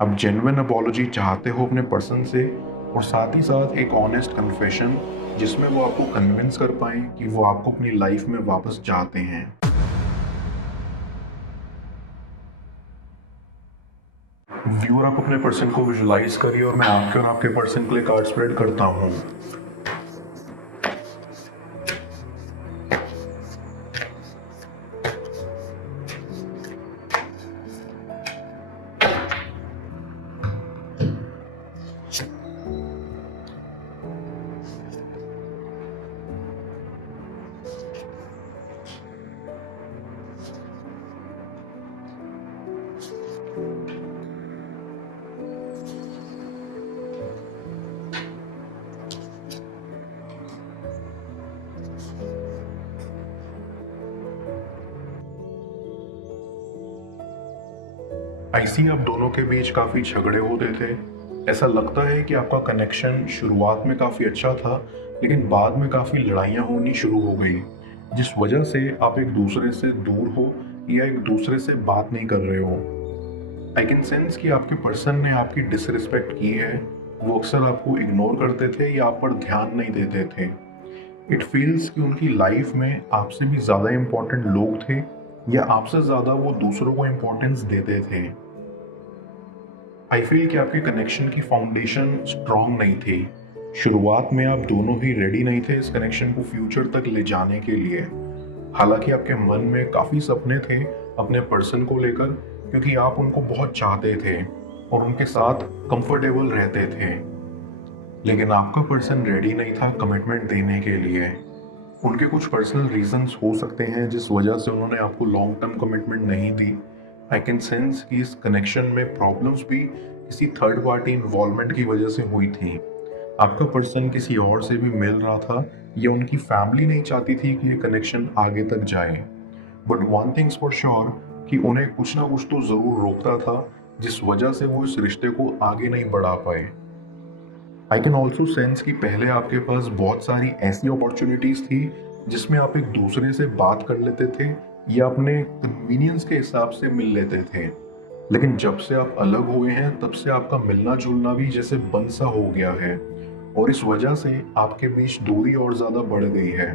आप genuine apology चाहते हो अपने पर्सन से, और साथ ही साथ एक ऑनेस्ट कन्फेशन जिसमें वो आपको कन्विंस कर पाएँ कि वो आपको अपनी लाइफ में वापस चाहते हैं। व्यूअर, आप अपने पर्सन को विजुलाइज करिए और मैं आपके और आपके पर्सन के लिए कार्ड स्प्रेड करता हूँ। ऐसी आप दोनों के बीच काफ़ी झगड़े होते थे। ऐसा लगता है कि आपका कनेक्शन शुरुआत में काफ़ी अच्छा था, लेकिन बाद में काफ़ी लड़ाइयाँ होनी शुरू हो गई, जिस वजह से आप एक दूसरे से दूर हो या एक दूसरे से बात नहीं कर रहे हो। आई कैन सेंस कि आपके पर्सन ने आपकी डिसरिस्पेक्ट की है। वो अक्सर आपको इग्नोर करते थे या आप पर ध्यान नहीं देते थे। इट फील्स कि उनकी लाइफ में आपसे भी ज़्यादा इम्पोर्टेंट लोग थे, या आपसे ज़्यादा वो दूसरों को इम्पोर्टेंस देते थे। आई फील कि आपके कनेक्शन की फाउंडेशन स्ट्रांग नहीं थी। शुरुआत में आप दोनों ही रेडी नहीं थे इस कनेक्शन को फ्यूचर तक ले जाने के लिए। हालांकि आपके मन में काफ़ी सपने थे अपने पर्सन को लेकर, क्योंकि आप उनको बहुत चाहते थे और उनके साथ कंफर्टेबल रहते थे। लेकिन आपका पर्सन रेडी नहीं था कमिटमेंट देने के लिए। उनके कुछ पर्सनल रीजंस हो सकते हैं जिस वजह से उन्होंने आपको लॉन्ग टर्म कमिटमेंट नहीं दी। आई कैन सेंस कि इस कनेक्शन में प्रॉब्लम्स भी किसी थर्ड पार्टी इन्वॉल्वमेंट की वजह से हुई थी। आपका पर्सन किसी और से भी मिल रहा था, या उनकी फैमिली नहीं चाहती थी कि ये कनेक्शन आगे तक जाए। But one things for sure कि उन्हें कुछ ना कुछ तो ज़रूर रोकता था, जिस वजह से वो इस रिश्ते को आगे नहीं बढ़ा पाए। आई कैन ऑल्सो सेंस कि पहले आपके पास बहुत सारी ऐसी अपॉर्चुनिटीज थी जिसमें आप एक दूसरे से बात कर लेते थे या अपने कन्वीनियंस के हिसाब से मिल लेते थे। लेकिन जब से आप अलग हुए हैं तब से आपका मिलना जुलना भी जैसे बंद सा हो गया है, और इस वजह से आपके बीच दूरी और ज़्यादा बढ़ गई है।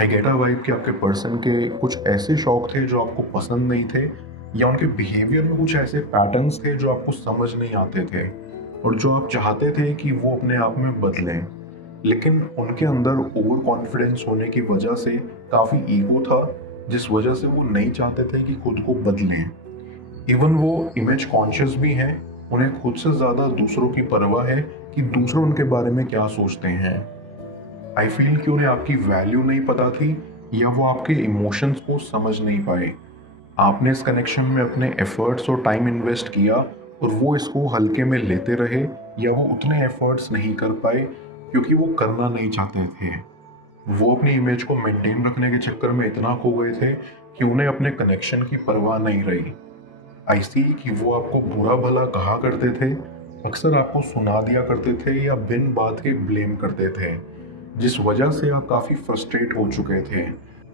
आई गेट अ वाइब कि आपके पर्सन के कुछ ऐसे शौक थे जो आपको पसंद नहीं थे, या उनके बिहेवियर में कुछ ऐसे पैटर्न्स थे जो आपको समझ नहीं आते थे, और जो आप चाहते थे कि वो अपने आप में बदलें। लेकिन उनके अंदर ओवर कॉन्फिडेंस होने की वजह से काफ़ी ईगो था, जिस वजह से वो नहीं चाहते थे कि खुद को बदलें। इवन वो इमेज कॉन्शियस भी हैं। उन्हें खुद से ज़्यादा दूसरों की परवाह है कि दूसरे उनके बारे में क्या सोचते हैं। आई फील कि उन्हें आपकी वैल्यू नहीं पता थी, या वो आपके इमोशंस को समझ नहीं पाए। आपने इस कनेक्शन में अपने एफर्ट्स और टाइम इन्वेस्ट किया, और वो इसको हल्के में लेते रहे, या वो उतने एफर्ट्स नहीं कर पाए क्योंकि वो करना नहीं चाहते थे। वो अपनी इमेज को मेंटेन रखने के चक्कर में इतना खो गए थे कि उन्हें अपने कनेक्शन की परवाह नहीं रही। आई सी कि वो आपको बुरा भला कहा करते थे, अक्सर आपको सुना दिया करते थे या बिन बात के ब्लेम करते थे, जिस वजह से आप काफ़ी फ्रस्ट्रेट हो चुके थे।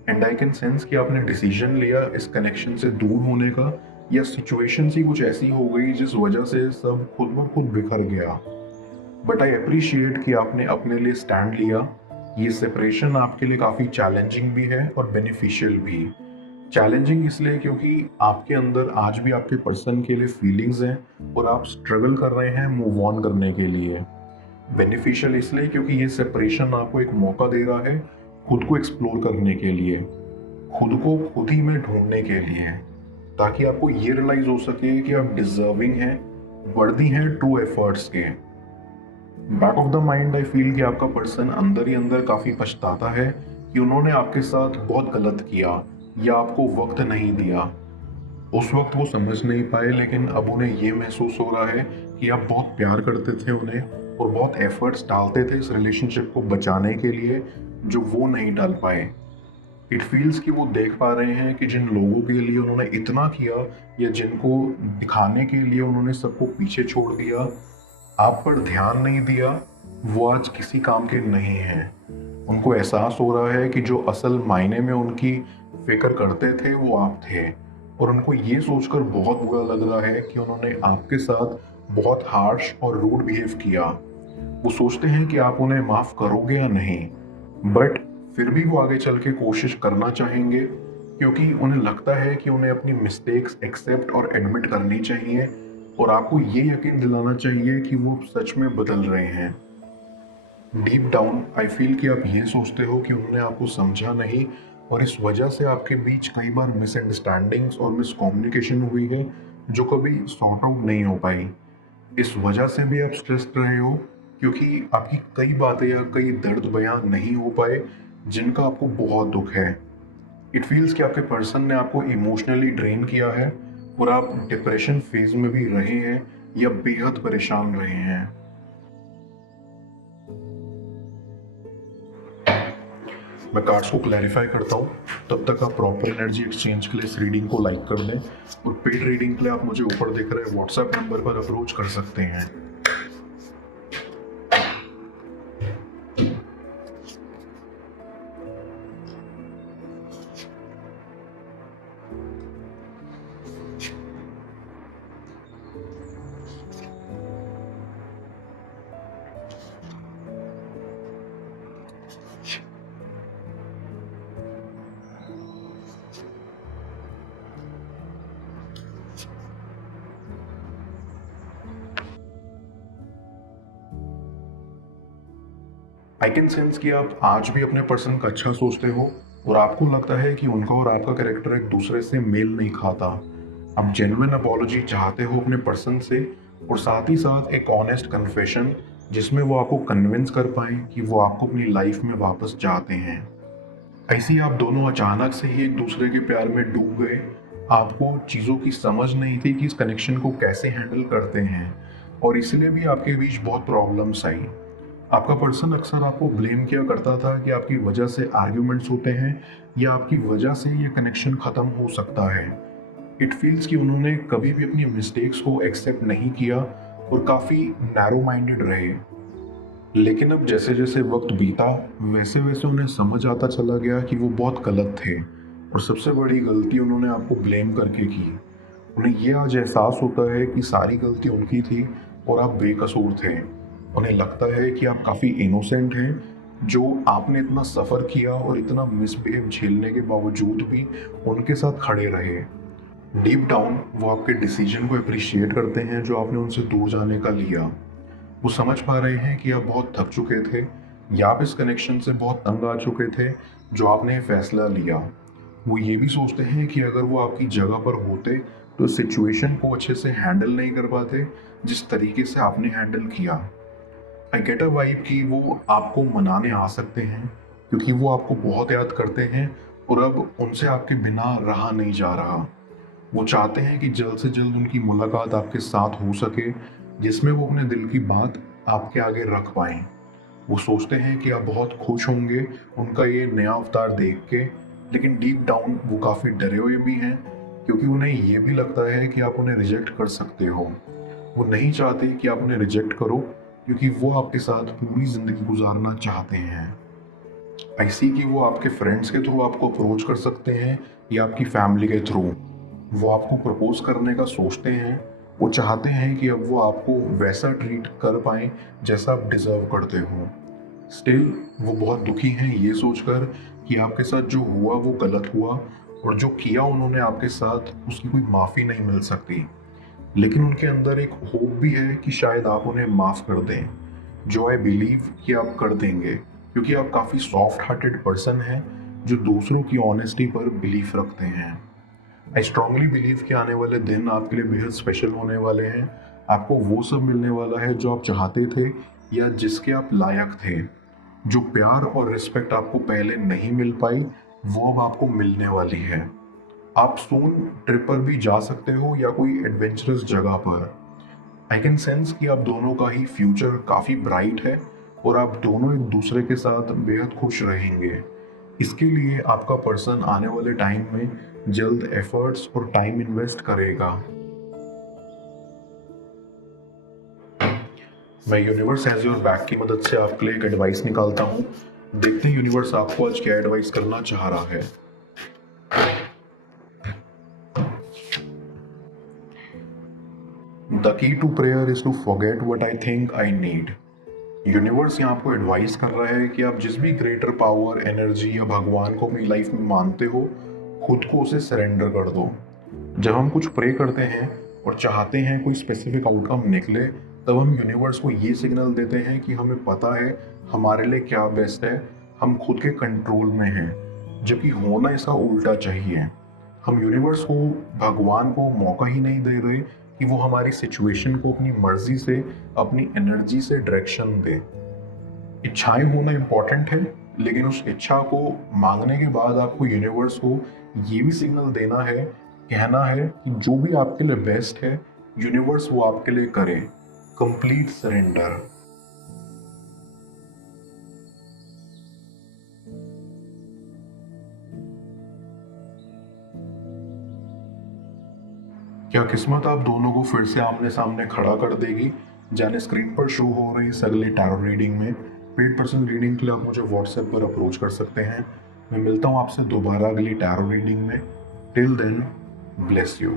एंड आई कैन सेंस कि आपने डिसीजन लिया इस कनेक्शन से दूर होने का, या सिचुएशन ही कुछ ऐसी हो गई जिस वजह से सब खुद ब खुद बिखर गया। बट आई अप्रिशिएट कि आपने अपने लिए स्टैंड लिया। ये सेपरेशन आपके लिए काफ़ी चैलेंजिंग भी है और बेनिफिशियल भी। चैलेंजिंग इसलिए क्योंकि आपके अंदर आज भी आपके पर्सन के लिए फीलिंग्स हैं और आप स्ट्रगल कर रहे हैं मूव ऑन करने के लिए। बेनिफिशियल इसलिए क्योंकि ये सेपरेशन आपको एक मौका दे रहा है खुद को एक्सप्लोर करने के लिए, खुद को खुद ही में ढूंढने के लिए, ताकि आपको ये रियलाइज हो सके कि आप डिजर्विंग हैं, वर्दी हैं ट्रू एफर्ट्स के। Back of the mind I feel कि आपका पर्सन अंदर ही अंदर काफ़ी पछताता है कि उन्होंने आपके साथ बहुत गलत किया या आपको वक्त नहीं दिया। उस वक्त वो समझ नहीं पाए, लेकिन अब उन्हें ये महसूस हो रहा है कि आप बहुत प्यार करते थे उन्हें और बहुत एफर्ट्स डालते थे इस रिलेशनशिप को बचाने के लिए, जो वो नहीं डाल पाए। इट फील्स कि वो देख पा रहे हैं कि जिन लोगों के लिए उन्होंने इतना किया, या जिनको दिखाने के लिए उन्होंने सबको पीछे छोड़ दिया, आप पर ध्यान नहीं दिया, वो आज किसी काम के नहीं हैं। उनको एहसास हो रहा है कि जो असल मायने में उनकी फिक्र करते थे वो आप थे, और उनको ये सोचकर बहुत बुरा लग रहा है कि उन्होंने आपके साथ बहुत हार्श और रूड बिहेव किया। वो सोचते हैं कि आप उन्हें माफ़ करोगे या नहीं, बट फिर भी वो आगे चल के कोशिश करना चाहेंगे, क्योंकि उन्हें लगता है कि उन्हें अपनी मिस्टेक्स एक्सेप्ट और एडमिट करनी चाहिए और आपको ये यकीन दिलाना चाहिए कि वो सच में बदल रहे हैं। डीप डाउन आई फील कि आप ये सोचते हो कि उन्होंने आपको समझा नहीं और इस वजह से आपके बीच कई बार मिसअंडरस्टैंडिंग्स और मिसकम्युनिकेशन हुई है जो कभी सॉर्ट आउट नहीं हो पाई। इस वजह से भी आप स्ट्रेस्ड रहे हो क्योंकि आपकी कई बातें या कई दर्द बयां नहीं हो पाए जिनका आपको बहुत दुख है। इट फील्स कि आपके पर्सन ने आपको इमोशनली ड्रेन किया है और आप डिप्रेशन फेज में भी रहे हैं या बेहद परेशान रहे हैं। मैं कार्ड्स को क्लैरिफाई करता हूँ, तब तक आप प्रॉपर एनर्जी एक्सचेंज के लिए इस रीडिंग को लाइक कर दें और पेड रीडिंग के लिए आप मुझे ऊपर दिख रहे व्हाट्सएप नंबर पर अप्रोच कर सकते हैं। आई कैन सेंस कि आप आज भी अपने पर्सन का अच्छा सोचते हो और आपको लगता है कि उनका और आपका कैरेक्टर एक दूसरे से मेल नहीं खाता। आप जेन्युइन अपॉलॉजी चाहते हो अपने पर्सन से और साथ ही साथ एक ऑनेस्ट कन्फेशन जिसमें वो आपको कन्विंस कर पाए कि वो आपको अपनी लाइफ में वापस चाहते हैं। ऐसे ही आप दोनों अचानक से ही एक दूसरे के प्यार में डूब गए। आपको चीज़ों की समझ नहीं थी कि इस कनेक्शन को कैसे हैंडल करते हैं और इसलिए भी आपके बीच बहुत प्रॉब्लम्स आई। आपका पर्सन अक्सर आपको ब्लेम किया करता था कि आपकी वजह से आर्ग्यूमेंट्स होते हैं या आपकी वजह से ये कनेक्शन ख़त्म हो सकता है। इट फील्स कि उन्होंने कभी भी अपनी मिस्टेक्स को एक्सेप्ट नहीं किया और काफ़ी नैरो माइंडेड रहे। लेकिन अब जैसे जैसे वक्त बीता वैसे वैसे उन्हें समझ आता चला गया कि वो बहुत गलत थे और सबसे बड़ी गलती उन्होंने आपको ब्लेम करके की। उन्हें ये आज एहसास होता है कि सारी गलती उनकी थी और आप बेकसूर थे। उन्हें लगता है कि आप काफ़ी इनोसेंट हैं, जो आपने इतना सफ़र किया और इतना मिसबिहेव झेलने के बावजूद भी उनके साथ खड़े रहे। डीप डाउन वो आपके डिसीजन को अप्रिशिएट करते हैं जो आपने उनसे दूर जाने का लिया। वो समझ पा रहे हैं कि आप बहुत थक चुके थे या आप इस कनेक्शन से बहुत तंग आ चुके थे जो आपने ये फैसला लिया। वो ये भी सोचते हैं कि अगर वो आपकी जगह पर होते तो सिचुएशन को अच्छे से हैंडल नहीं कर पाते जिस तरीके से आपने हैंडल किया। आई गेट अ वाइब कि वो आपको मनाने आ सकते हैं क्योंकि वो आपको बहुत याद करते हैं और अब उनसे आपके बिना रहा नहीं जा रहा। वो चाहते हैं कि जल्द से जल्द उनकी मुलाकात आपके साथ हो सके जिसमें वो अपने दिल की बात आपके आगे रख पाएं। वो सोचते हैं कि आप बहुत खुश होंगे उनका ये नया अवतार देख के, लेकिन डीप डाउन वो काफ़ी डरे हुए भी हैं क्योंकि उन्हें ये भी लगता है कि आप उन्हें रिजेक्ट कर सकते हो। वो नहीं चाहते कि आप उन्हें रिजेक्ट करो क्योंकि वो आपके साथ पूरी ज़िंदगी गुजारना चाहते हैं। ऐसी कि वो आपके फ्रेंड्स के थ्रू आपको अप्रोच कर सकते हैं या आपकी फैमिली के थ्रू। वो आपको प्रपोज करने का सोचते हैं। वो चाहते हैं कि अब वो आपको वैसा ट्रीट कर पाएँ जैसा आप डिज़र्व करते हो। स्टिल वो बहुत दुखी हैं ये सोचकर कि आपके साथ जो हुआ वो गलत हुआ और जो किया उन्होंने आपके साथ उसकी कोई माफ़ी नहीं मिल सकती। लेकिन उनके अंदर एक होप भी है कि शायद आप उन्हें माफ़ कर दें, जो आई बिलीव कि आप कर देंगे क्योंकि आप काफ़ी सॉफ्ट हार्टेड पर्सन हैं जो दूसरों की ऑनेस्टी पर बिलीव रखते हैं। आई स्ट्रांगली बिलीव कि आने वाले दिन आपके लिए बेहद स्पेशल होने वाले हैं। आपको वो सब मिलने वाला है जो आप चाहते थे या जिसके आप लायक थे। जो प्यार और रिस्पेक्ट आपको पहले नहीं मिल पाई वो अब आपको मिलने वाली है। आप सून ट्रिप पर भी जा सकते हो या कोई एडवेंचरस जगह पर। आई कैन सेंस कि आप दोनों का ही फ्यूचर काफ़ी ब्राइट है और आप दोनों एक दूसरे के साथ बेहद खुश रहेंगे। इसके लिए आपका पर्सन आने वाले टाइम में जल्द एफर्ट्स और टाइम इन्वेस्ट करेगा। मैं यूनिवर्स एज योर बैक की मदद से आपके लिए एक एडवाइस निकालता हूँ। देखते हैं यूनिवर्स आपको आज क्या एडवाइस करना चाह रहा है। The key to prayer is to forget what I think I need. Universe यहाँ आपको एडवाइस कर रहा है कि आप जिस भी ग्रेटर पावर, एनर्जी या भगवान को अपनी लाइफ में मानते हो, खुद को उसे सरेंडर कर दो। जब हम कुछ प्रे करते हैं और चाहते हैं कोई स्पेसिफिक आउटकम निकले, तब हम यूनिवर्स को ये सिग्नल देते हैं कि हमें पता है हमारे लिए क्या बेस्ट है, हम खुद के कंट्रोल में हैं। जबकि होना इसका उल्टा चाहिए। हम यूनिवर्स को, भगवान को मौका ही नहीं दे रहे कि वो हमारी सिचुएशन को अपनी मर्जी से, अपनी एनर्जी से डायरेक्शन दे। इच्छाएं होना इम्पॉर्टेंट है, लेकिन उस इच्छा को मांगने के बाद आपको यूनिवर्स को ये भी सिग्नल देना है, कहना है कि जो भी आपके लिए बेस्ट है, यूनिवर्स वो आपके लिए करे। Complete surrender. क्या किस्मत आप दोनों को फिर से आमने सामने खड़ा कर देगी? जाने स्क्रीन पर शो हो रही इस अगली टैरो रीडिंग में। पेड पर्सन रीडिंग के लिए आप मुझे व्हाट्सएप पर अप्रोच कर सकते हैं। मैं मिलता हूँ आपसे दोबारा अगली टैरो रीडिंग में। Till then, bless you.